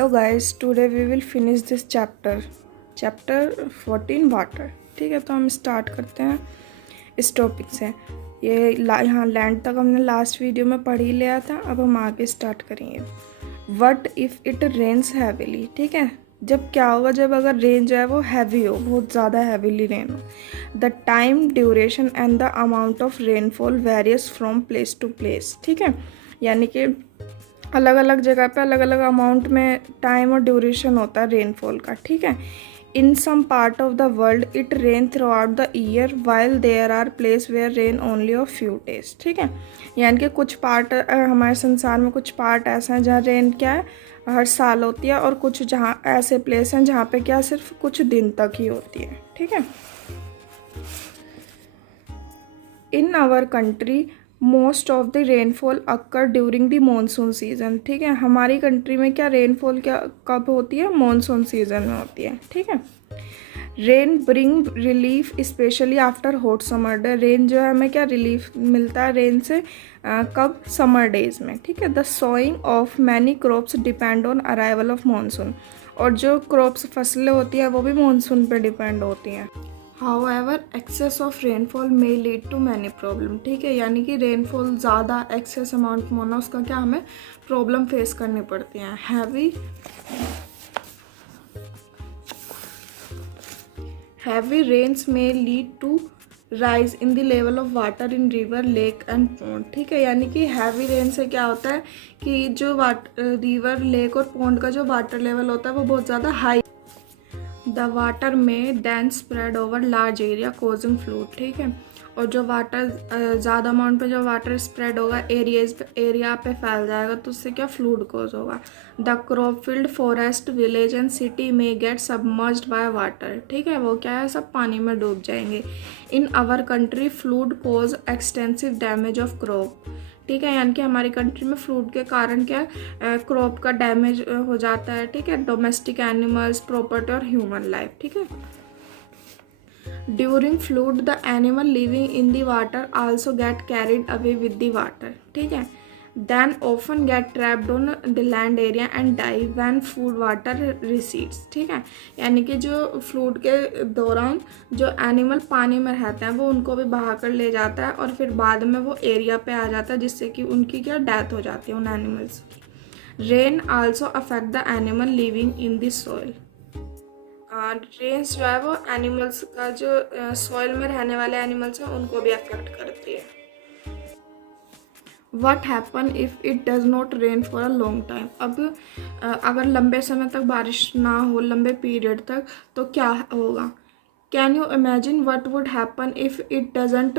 Hello guys, today we will finish this chapter 14 water. ठीक है, तो हम स्टार्ट करते हैं इस टॉपिक से। ये यहाँ लैंड तक हमने लास्ट वीडियो में पढ़ ही लिया था। अब हम आगे स्टार्ट करेंगे। What if it rains heavily. ठीक है, जब क्या होगा, जब अगर रेन जो है वो हैवी हो, बहुत ज़्यादा हैवीली रेन हो। The time, duration and the amount of rainfall varies from place to place. ठीक है, यानी कि अलग अलग जगह पे अलग अलग अमाउंट में टाइम और ड्यूरेशन होता है रेनफॉल का। ठीक है, in some part of the world it rain throughout the year while there are place where rain only of few days. ठीक है, यानी कि कुछ पार्ट हमारे संसार में कुछ पार्ट ऐसे हैं जहाँ रेन क्या है हर साल होती है, और कुछ जहाँ ऐसे प्लेस हैं जहाँ पे क्या सिर्फ कुछ दिन तक ही होती है। ठीक है, in our country most of the rainfall occur during the monsoon season. ठीक है, हमारी कंट्री में क्या रेनफॉल क्या कब होती है, मानसून सीजन में होती है। ठीक है, rain bring relief specially after hot summer day. Rain जो है हमें क्या रिलीफ मिलता है रेन से कब, समर डेज में। ठीक है, the sowing of many crops depend on arrival of monsoon. और जो क्रॉप्स फसलें होती है वो भी मानसून पे डिपेंड होती हैं। However excess of rainfall may lead to many problem. ठीक है, यानी कि रेनफॉल ज़्यादा एक्सेस अमाउंट में होना, उसका क्या हमें प्रॉब्लम फेस करनी पड़ती हैं। हैवी रेन्स में lead to rise in the level of water in river, lake and pond. ठीक है, यानी कि हैवी रेन से क्या होता है कि जो रिवर, लेक और पॉन्ड का जो वाटर लेवल होता है वो बहुत ज़्यादा high. The water may then spread over large area causing flood. ठीक है, और जो वाटर ज़्यादा अमाउंट पे जो वाटर स्प्रेड होगा एरिया पे फैल जाएगा, तो उससे क्या फ्लूड कोज होगा। The crop field, forest, village and city में गेट सबमर्ज्ड बाय वाटर। ठीक है, वो क्या है, सब पानी में डूब जाएंगे। In our country flood cause extensive damage of crop. ठीक है, यानी कि हमारी कंट्री में फ्लूड के कारण क्या क्रॉप का डैमेज हो जाता है। ठीक है, डोमेस्टिक एनिमल्स, प्रॉपर्टी और ह्यूमन लाइफ। ठीक है, during flood the animal living in the water also get carried away with the water. ठीक है, then often get trapped on the land area and die when flood water recedes. ठीक है, यानी कि जो fluid के दौरान जो एनिमल पानी में रहते हैं वो उनको भी बहा कर ले जाता है, और फिर बाद में वो एरिया पे आ जाता है, जिससे कि उनकी क्या डेथ हो जाती है उन एनिमल्स की। Rain also affect the animal living in the soil. Rains जो है वो एनिमल्स का जो सॉइल में रहने वाले एनिमल्स हैं उनको भी अफेक्ट करती है। What happen if it does not rain for a long time? अब अगर लंबे समय तक बारिश ना हो, लंबे पीरियड तक, तो क्या होगा। Can you imagine what would happen if it doesn't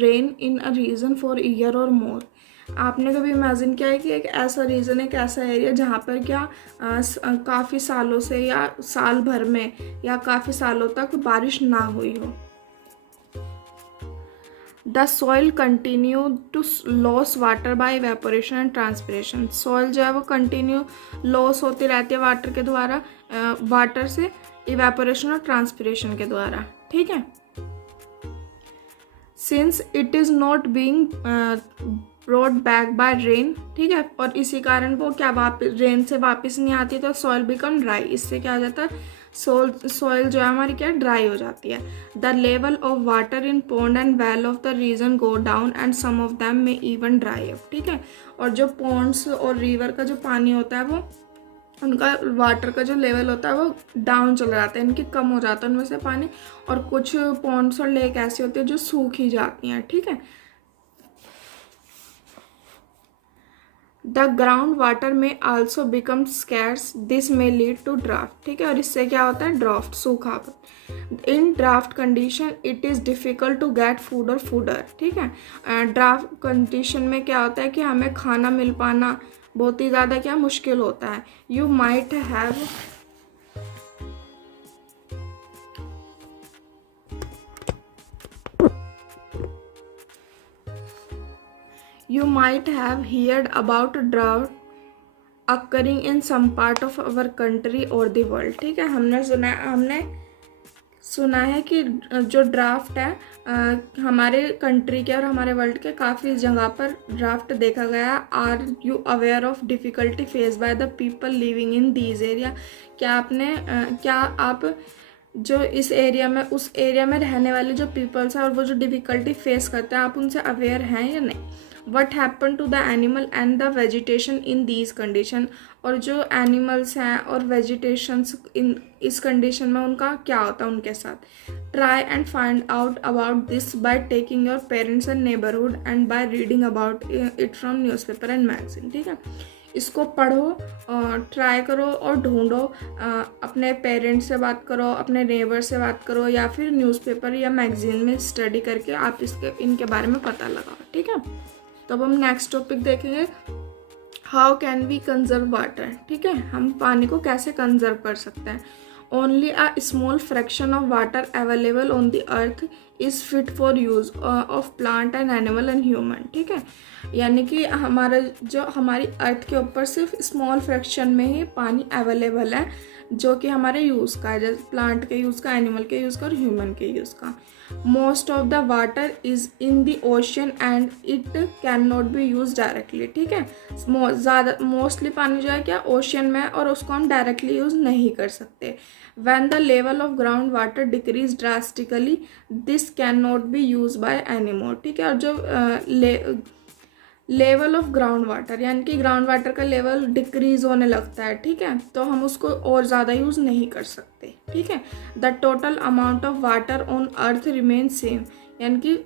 rain in a region for a year or more? आपने कभी इमेजिन किया है कि एक ऐसा रीजन, एक ऐसा एरिया जहाँ पर क्या काफ़ी सालों से या साल भर में या काफ़ी सालों तक बारिश ना हुई हो। The soil continue to loss water by evaporation and transpiration. Soil जो है वो कंटिन्यू लॉस होती रहती है वाटर के द्वारा, वाटर से इवेपोरेशन और ट्रांसपिरेशन के द्वारा। ठीक है, since it is not being brought back by rain. ठीक है, और इसी कारण वो क्या वापस रेन से वापस नहीं आती, तो सॉइल बिकम ड्राई। इससे क्या हो जाता है, सॉइल जो है हमारी क्या ड्राई हो जाती है। The level of water in pond and well of the region go down and some of them may even dry up. ठीक है, और जो पॉन्ड्स और रिवर का जो पानी होता है वो उनका वाटर का जो लेवल होता है वो डाउन चला जाता है, इनकी कम हो जाता है उनमें से पानी, और कुछ पॉन्ड्स और लेक ऐसी होती है जो सूख ही जाती हैं। ठीक है, the ground water may also become scarce, this may lead to drought. ठीक है, और इससे क्या होता है, ड्राफ्ट, सूखा। In drought condition it is difficult to get food और फूडर। ठीक है, ड्राफ्ट कंडीशन में क्या होता है कि हमें खाना मिल पाना बहुत ही ज़्यादा क्या मुश्किल होता है। You might have heard about drought occurring in some part of our country or the world। ठीक है, हमने सुना है कि जो ड्राफ्ट है हमारे कंट्री के और हमारे वर्ल्ड के काफ़ी जगह पर ड्राफ्ट देखा गया। Are you aware of difficulty face by the people living in these area? क्या आप जो इस एरिया में, उस एरिया में रहने वाले जो पीपल्स हैं और वो जो डिफ़िकल्टी फेस करते हैं, आप उनसे अवेयर हैं या नहीं? What happen to the animal and the vegetation in these condition? और जो एनिमल्स हैं और वेजिटेशंस इस कंडीशन में उनका क्या होता है उनके साथ? Try and find out about this by taking your parents and neighbourhood and by reading about it from newspaper and magazine. ठीक है, इसको पढ़ो, ट्राई करो और ढूंढो, अपने पेरेंट्स से बात करो, अपने नेबर से बात करो, या फिर न्यूज़पेपर या मैगजीन में स्टडी करके आप इनके बारे में पता लगाओ। ठीक है, तो अब हम नेक्स्ट टॉपिक देखेंगे, how can we conserve water. ठीक है, हम पानी को कैसे कंजर्व कर सकते हैं। Only a small fraction of water available on the earth is fit for use of plant and animal and human. ठीक है, यानी कि हमारी अर्थ के ऊपर सिर्फ स्मॉल फ्रैक्शन में ही पानी अवेलेबल है जो कि हमारे यूज़ का है, जैसे प्लांट के यूज़ का, एनिमल के यूज़ का और ह्यूमन के यूज़ का। Most of the water is in the ocean and it can not be use directly. ठीक है, मोस्टली पानी जो है क्या ओशन में है और उसको हम डायरेक्टली यूज़ नहीं कर सकते। When the level of ground water decrease drastically, this cannot be used by anymore। ठीक है, और जो लेवल ऑफ ग्राउंड वाटर यानी कि ग्राउंड वाटर का लेवल डिक्रीज होने लगता है, ठीक है, तो हम उसको और ज़्यादा यूज़ नहीं कर सकते। ठीक है, the total amount of water on earth remain same, यानी कि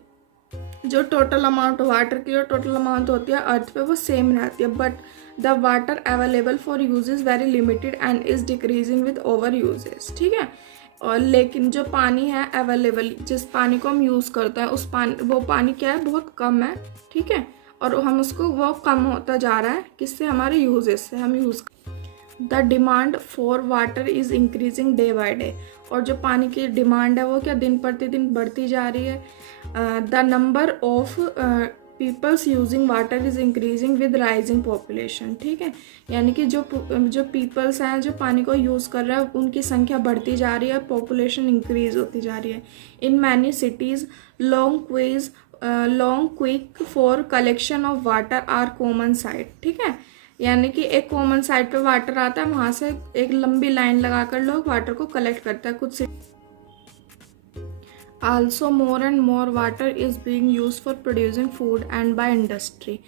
जो टोटल अमाउंट वाटर की जो टोटल अमाउंट होती है अर्थ पे वो सेम रहती है, but the water available for use is very limited and is decreasing with over uses. ठीक है, और लेकिन जो पानी है अवेलेबल, जिस पानी को हम यूज़ करते हैं वो पानी क्या है, बहुत कम है। ठीक है, और हम उसको वो कम होता जा रहा है, किससे, हमारे यूजेस से हम use. The demand for water is increasing day by day, और जो पानी की डिमांड है वो क्या दिन प्रतिदिन बढ़ती जा रही है। The number of peoples using water is increasing with rising population. ठीक है, यानी कि जो पीपल्स हैं जो पानी को यूज़ कर रहे हैं उनकी संख्या बढ़ती जा रही है, पॉपुलेशन इंक्रीज होती जा रही है। In many cities long queue for collection of water are common sight. ठीक है, यानी कि एक कॉमन साइट पे वाटर आता है, वहाँ से एक लंबी लाइन लगाकर लोग वाटर को कलेक्ट करते हैं कुछ। Also more and more water is being use for producing food and by industry,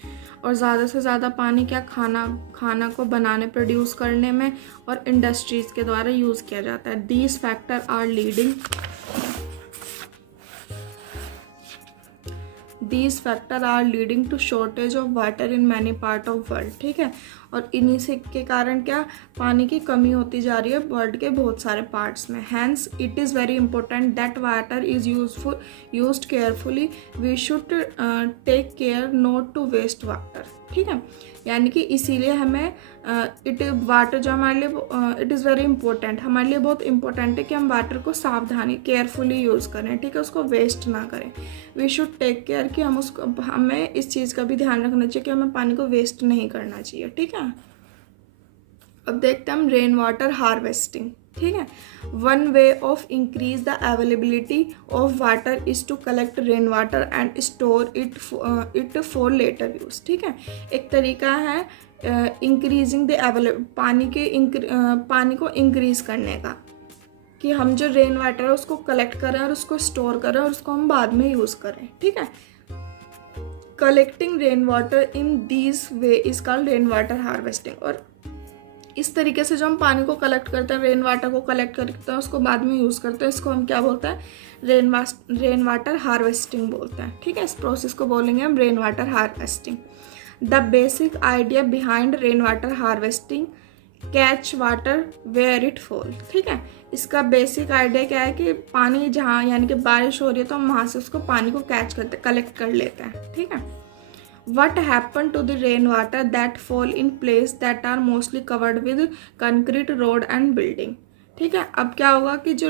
और ज़्यादा से ज़्यादा पानी क्या खाना को बनाने, प्रोड्यूस करने में और इंडस्ट्रीज़ के द्वारा यूज़ किया जाता है। These factor are leading to shortage of water in many part of world. ठीक है, और इन्हीं से के कारण क्या पानी की कमी होती जा रही है वर्ल्ड के बहुत सारे पार्ट्स में। Hence it is very important that water is used carefully, we should take care not to waste water. ठीक है, यानी कि इसीलिए हमें वाटर जो हमारे लिए इट इज़ वेरी इंपॉर्टेंट, हमारे लिए बहुत इंपॉर्टेंट है कि हम वाटर को सावधानी केयरफुली यूज़ करें। ठीक है, उसको वेस्ट ना करें। वी शुड टेक केयर कि हमें इस चीज़ का भी ध्यान रखना चाहिए कि हमें पानी को वेस्ट नहीं करना चाहिए। ठीक है, अब देखते हैं हम रेन वाटर हार्वेस्टिंग। ठीक है, one way of increase the availability of water is to collect rain water and store it for later use. ठीक है, एक तरीका है इंक्रीजिंग द पानी को इंक्रीज करने का, कि हम जो रेन वाटर है उसको कलेक्ट करें और उसको स्टोर करें और उसको हम बाद में यूज़ करें। ठीक है, collecting rain water in this way is called rain water harvesting, और इस तरीके से जो हम पानी को कलेक्ट करते हैं, रेन वाटर को कलेक्ट करते हैं, उसको बाद में यूज़ करते हैं, इसको हम क्या बोलते हैं, रेन वाटर हार्वेस्टिंग बोलते हैं। ठीक है, इस प्रोसेस को बोलेंगे हम rain water harvesting. The basic idea behind rain water harvesting, catch water where it fall. ठीक है, इसका बेसिक आइडिया क्या है कि पानी जहाँ, यानी कि बारिश हो रही है तो हम वहाँ से उसको पानी को कैच करते, कलेक्ट कर लेते हैं। ठीक है, what happened to the rainwater that fall in place that are mostly covered with concrete road and building। ठीक है। अब क्या होगा कि जो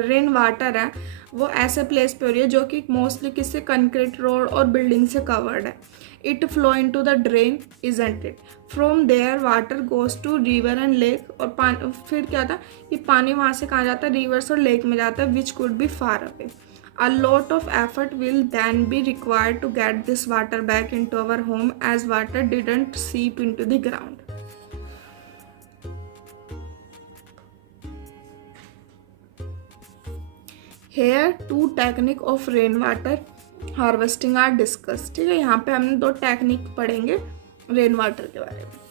रेन वाटर है वो ऐसे प्लेस पे हो रही है जो कि मोस्टली किससे, कंक्रीट रोड और बिल्डिंग से कवर्ड है। It flow into the drain isn't it, from there water goes to river and lake, और पानी फिर क्या था कि पानी वहाँ से कहाँ जाता है, रिवर्स और लेक में जाता है, which could be far away. A lot of effort will then be required to get this water back into our home as water didn't seep into the ground. Here two technique of rainwater harvesting are discussed. ठीक है, यहाँ पे हमने 2 technique पढ़ेंगे rain water के बारे में।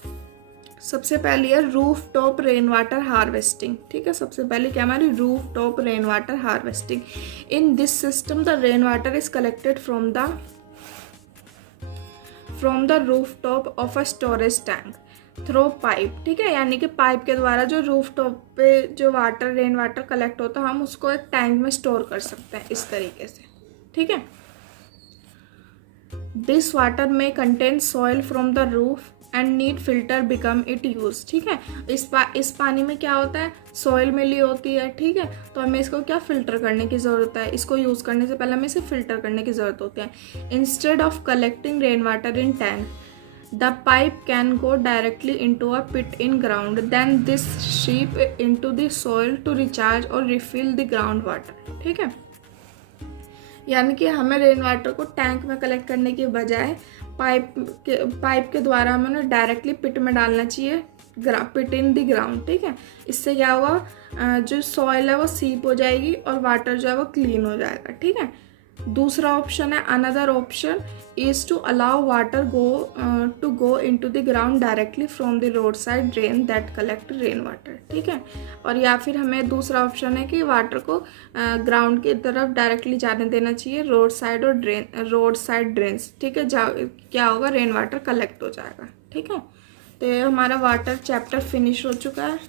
सबसे पहली है roof top rain water harvesting. ठीक है, सबसे पहले क्या हमारी roof top rain water harvesting. In this system the rain water is collected from the roof top of a storage tank through pipe. ठीक है, यानी कि पाइप के द्वारा जो रूफ टॉप पे जो वाटर रेन वाटर कलेक्ट होता है हम उसको एक टैंक में स्टोर कर सकते हैं इस तरीके से। ठीक है, दिस वाटर में contain soil from the roof and need filter become it use. ठीक है, इस पानी में क्या होता है, सॉइल मिली होती है। ठीक है, तो हमें इसको क्या फिल्टर करने की ज़रूरत है, इसको यूज़ करने से पहले हमें इसे फिल्टर करने की ज़रूरत होती है। Instead of collecting rain water in tank the pipe can go directly into a pit in ground, then this seep into the soil to recharge और रिफिल द ग्राउंड वाटर। ठीक है, यानी कि हमें रेन वाटर को tank में collect करने की बजाय पाइप के द्वारा हमें डायरेक्टली पिट में डालना चाहिए, पिट इन द ग्राउंड। ठीक है, इससे क्या होगा, जो सॉइल है वो सीप हो जाएगी और वाटर जो है वो क्लीन हो जाएगा। ठीक है, दूसरा ऑप्शन है, another option is to allow water to go into the ground directly from the road side drain that collect rain water. ठीक है, और या फिर हमें दूसरा ऑप्शन है कि वाटर को ग्राउंड की तरफ डायरेक्टली जाने देना चाहिए, रोड साइड ड्रेन्स। ठीक है, क्या होगा, रेन वाटर कलेक्ट हो जाएगा। ठीक है, तो ये हमारा वाटर चैप्टर फिनिश हो चुका है।